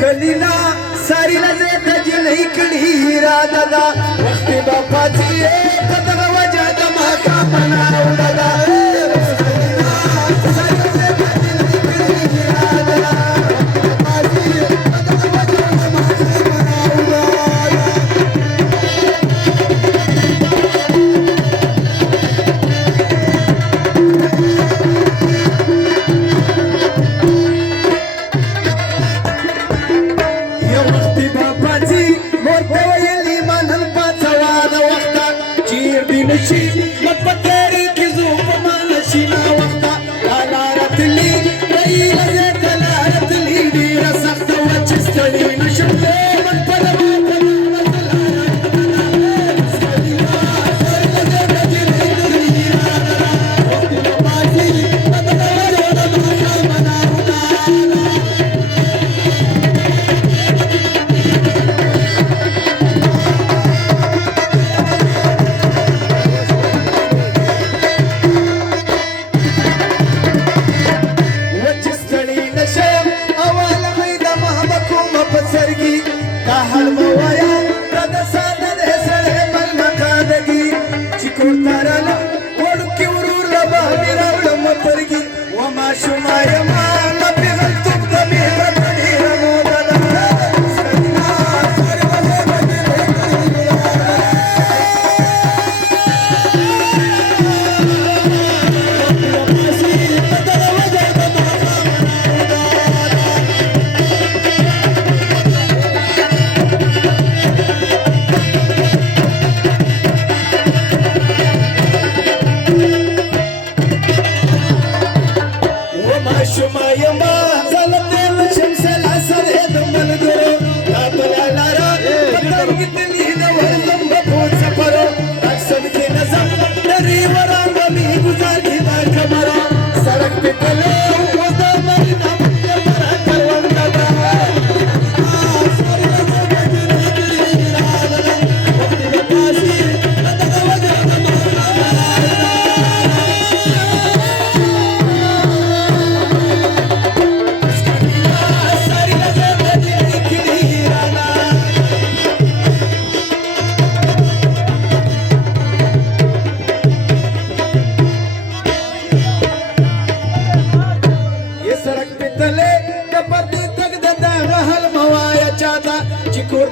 कलीला सारी नजर तजली कड़ी रादा वक्त बापा जी पता वजह दमा का बनाओ दादा نشي متفكري كذوب ما نشينا وقتا على رتلي ليلة زيت على رتلي دي رسخت وجستني نشفت من طلبات وما شمايا ما بغلت بضمي بطني رموضنا شمايا ما زلت الشمس العسل هدم القرو لا طلع نارا قدر قتلي دور ذنب فوت سفرو اكسب كي نزم دري ورا ومي گزار كذا كمرا سرق بتلو وضمرنا كمرا كروان دبا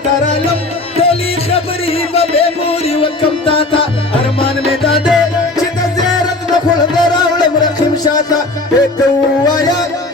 ترالم تولي خبري بموري وكم تاتا ارمان میں دادے چتا زیارت نخل دراولم رقم شاتا بیتو آیا